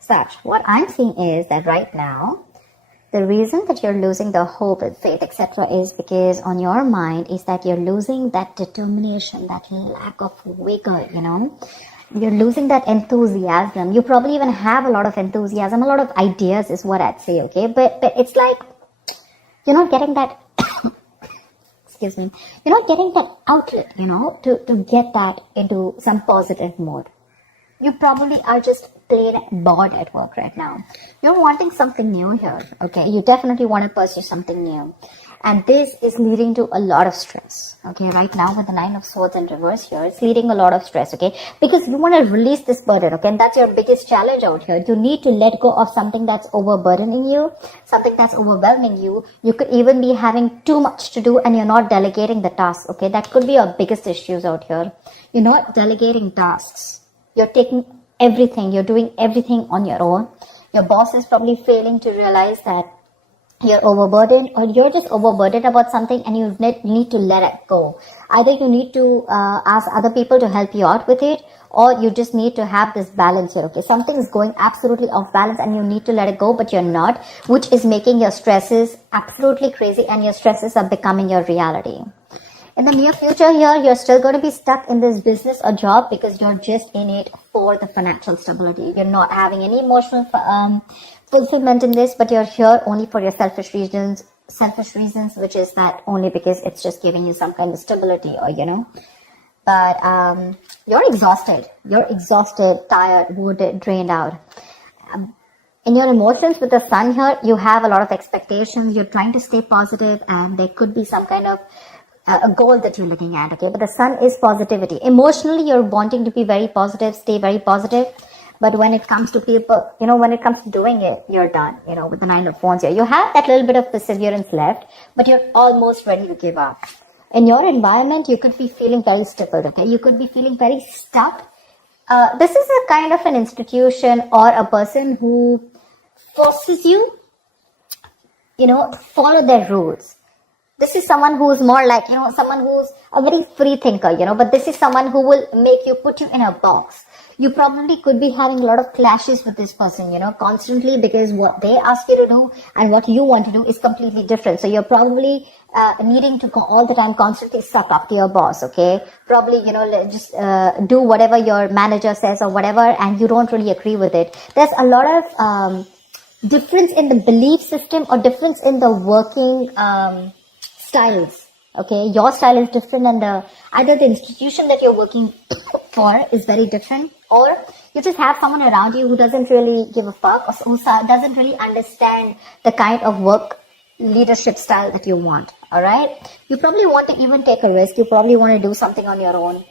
Sag, what I'm seeing is that right now, the reason that you're losing the hope and faith, etc., is because on your mind is that you're losing that determination, that lack of vigor, You're losing that enthusiasm. You probably even have a lot of enthusiasm, a lot of ideas is what I'd say, okay? But it's like you're not getting that, excuse me, you're not getting that outlet, to get that into some positive mode. You probably are just plain bored at work right now. You're wanting something new here, okay? You definitely want to pursue something new. And this is leading to a lot of stress, okay? Right now with the 9 of Swords in reverse here, it's leading a lot of stress, okay? Because you want to release this burden, okay? And that's your biggest challenge out here. You need to let go of something that's overburdening you, something that's overwhelming you. You could even be having too much to do and you're not delegating the tasks, okay? That could be your biggest issues out here. You're not delegating tasks. You're taking everything. You're doing everything on your own. Your boss is probably failing to realize that you're overburdened, or you're just overburdened about something and you need to let it go. Either you need to ask other people to help you out with it, or you just need to have this balance here, okay? Something is going absolutely off balance and you need to let it go, but you're not, which is making your stresses absolutely crazy and your stresses are becoming your reality. In the near future here, you're still going to be stuck in this business or job because you're just in it for the financial stability. You're not having any emotional fulfillment in this, but you're here only for your selfish reasons, which is that only because it's just giving you some kind of stability, or but you're exhausted, tired, wounded, drained out. In your emotions with the sun here, you have a lot of expectations. You're trying to stay positive and there could be some kind of a goal that you're looking at, okay? But the sun is positivity. Emotionally, you're wanting to be very positive, stay very positive. But when it comes to people, when it comes to doing it, you're done, with the 9 of Wands here. You have that little bit of perseverance left, but you're almost ready to give up. In your environment, you could be feeling very stifled, okay? You could be feeling very stuck. This is a kind of an institution or a person who forces you, to follow their rules. This is someone who's more like, someone who's a very free thinker, but this is someone who will put you in a box. You probably could be having a lot of clashes with this person, constantly, because what they ask you to do and what you want to do is completely different. So you're probably needing to all the time constantly suck up to your boss, okay? Probably, just do whatever your manager says or whatever, and you don't really agree with it. There's a lot of difference in the belief system or difference in the working styles, okay? Your style is different and either the institution that you're working for is very different, or you just have someone around you who doesn't really give a fuck, or who doesn't really understand the kind of work leadership style that you want, alright? You probably want to even take a risk. You probably want to do something on your own.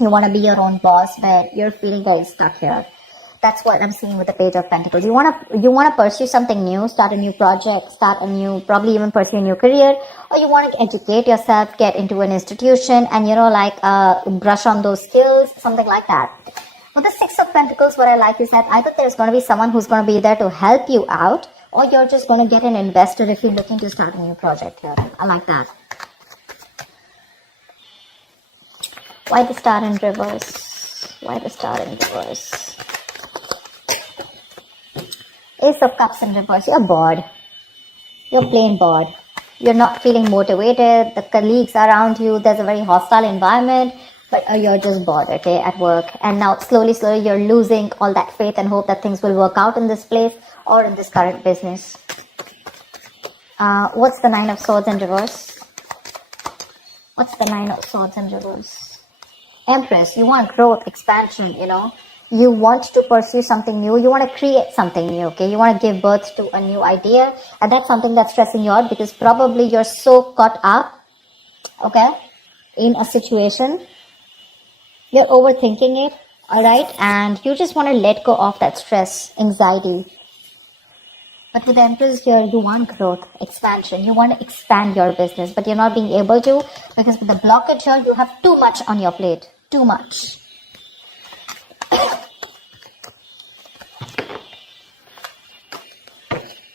You want to be your own boss, but you're feeling very stuck here. That's what I'm seeing with the Page of Pentacles. You want to pursue something new, start a new project, probably even pursue a new career, or you want to educate yourself, get into an institution, and brush on those skills, something like that. With the 6 of Pentacles, what I like is that either there's going to be someone who's going to be there to help you out, or you're just going to get an investor if you're looking to start a new project here. I like that. Why the Star in reverse? Why the Star in reverse? Ace of Cups in reverse. You're bored. You're plain bored. You're not feeling motivated. The colleagues around you, there's a very hostile environment, but you're just bored, okay, at work. And now slowly, you're losing all that faith and hope that things will work out in this place or in this current business. What's the 9 of Swords in reverse? What's the 9 of Swords in reverse? Empress, you want growth, expansion, You want to pursue something new. You want to create something new, okay? You want to give birth to a new idea. And that's something that's stressing you out because probably you're so caught up, okay, in a situation. You're overthinking it, alright? And you just want to let go of that stress, anxiety. But with the Empress here, you want growth, expansion. You want to expand your business, but you're not being able to because with the blockage here, you have too much on your plate. Too much.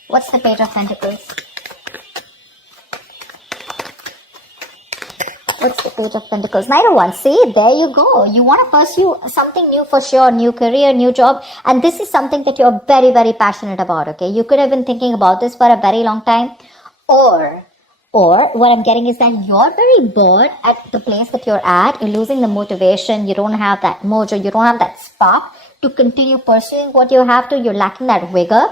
What's the Page of Pentacles? What's the Page of Pentacles? Knight of Wands. See, there you go. You want to pursue something new for sure. New career, new job. And this is something that you're very, very passionate about, okay? You could have been thinking about this for a very long time. Or what I'm getting is that you're very bored at the place that you're at. You're losing the motivation. You don't have that mojo. You don't have that spark to continue pursuing what you have to. You're lacking that vigor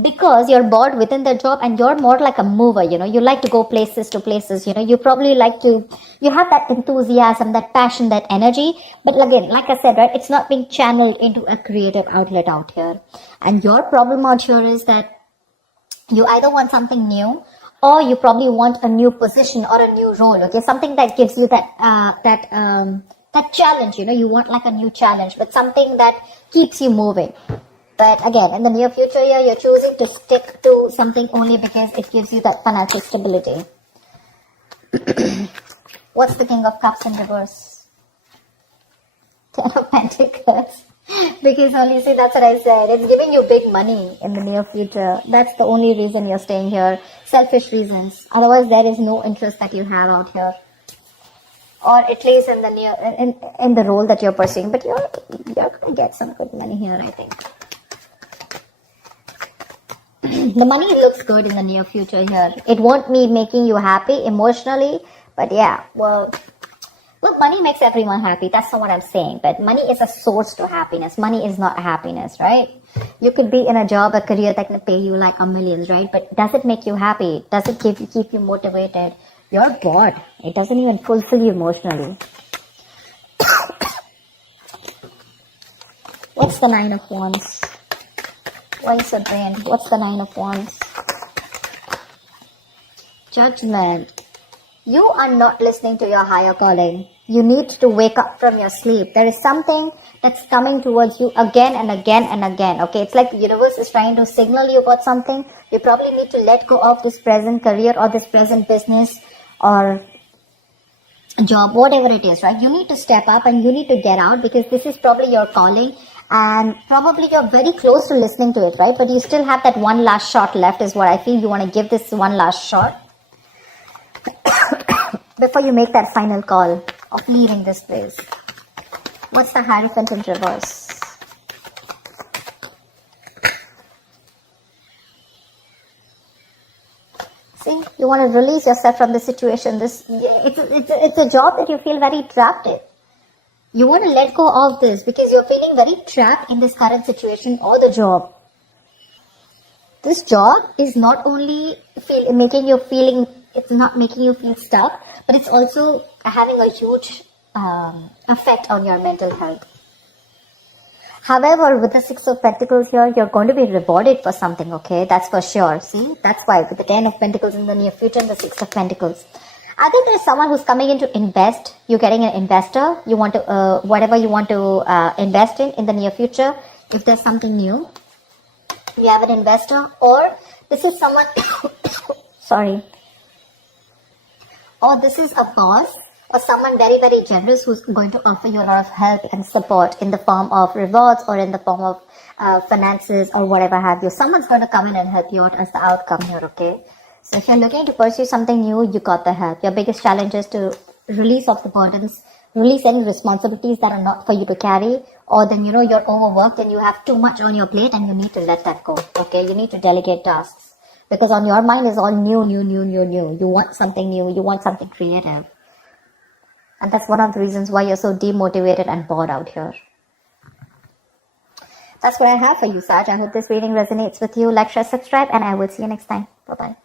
because you're bored within the job, and you're more like a mover. You like to go places to places. You probably you have that enthusiasm, that passion, that energy. But again, like I said, right, it's not being channeled into a creative outlet out here. And your problem out here is that you either want something new, or you probably want a new position or a new role, okay? Something that gives you that challenge, you want like a new challenge, but something that keeps you moving. But again, in the near future here, you're choosing to stick to something only because it gives you that financial stability. What's the King of Cups in reverse? Ten of Pentacles. Because only, see, that's what I said. It's giving you big money in the near future. That's the only reason you're staying here. Selfish reasons. Otherwise, there is no interest that you have out here. Or at least in the in the role that you're pursuing. But you're going to get some good money here, I think. The money looks good in the near future here. It won't be making you happy emotionally. But yeah, well, look, money makes everyone happy. That's not what I'm saying. But money is a source to happiness. Money is not happiness, right? You could be in a job, a career that can pay you like a millions, right? But does it make you happy? Does it keep you motivated? You're bored. It doesn't even fulfill you emotionally. What's the Nine of Wands? Why is it drained? What's the Nine of Wands? Judgment. You are not listening to your higher calling. You need to wake up from your sleep. There is something that's coming towards you again and again and again. Okay, it's like the universe is trying to signal you about something. You probably need to let go of this present career or this present business or job, whatever it is, right? You need to step up and you need to get out because this is probably your calling. And probably you're very close to listening to it, right? But you still have that one last shot left is what I feel. You want to give this one last shot before you make that final call of leaving this place. What's the Hierophant in reverse? See, you want to release yourself from the situation. It's a job that you feel very trapped in. You want to let go of this because you're feeling very trapped in this current situation or the job. This job is not only making you feel stuck, but it's also having a huge effect on your mental health. However, with the Six of Pentacles here, you're going to be rewarded for something, okay? That's for sure. See, that's why with the Ten of Pentacles in the near future and the Six of Pentacles. I think there's someone who's coming in to invest. You're getting an investor. You want to, whatever you want to invest in the near future. If there's something new, you have an investor, or this is someone, sorry. Or this is a boss or someone very, very generous who's going to offer you a lot of help and support in the form of rewards or in the form of finances or whatever have you. Someone's going to come in and help you out as the outcome here, okay? So if you're looking to pursue something new, you got the help. Your biggest challenge is to release off the burdens, release any responsibilities that are not for you to carry, or then, you're overworked and you have too much on your plate and you need to let that go, okay? You need to delegate tasks. Because on your mind is all new. You want something new. You want something creative. And that's one of the reasons why you're so demotivated and bored out here. That's what I have for you, Sag. I hope this reading resonates with you. Like, share, subscribe, and I will see you next time. Bye-bye.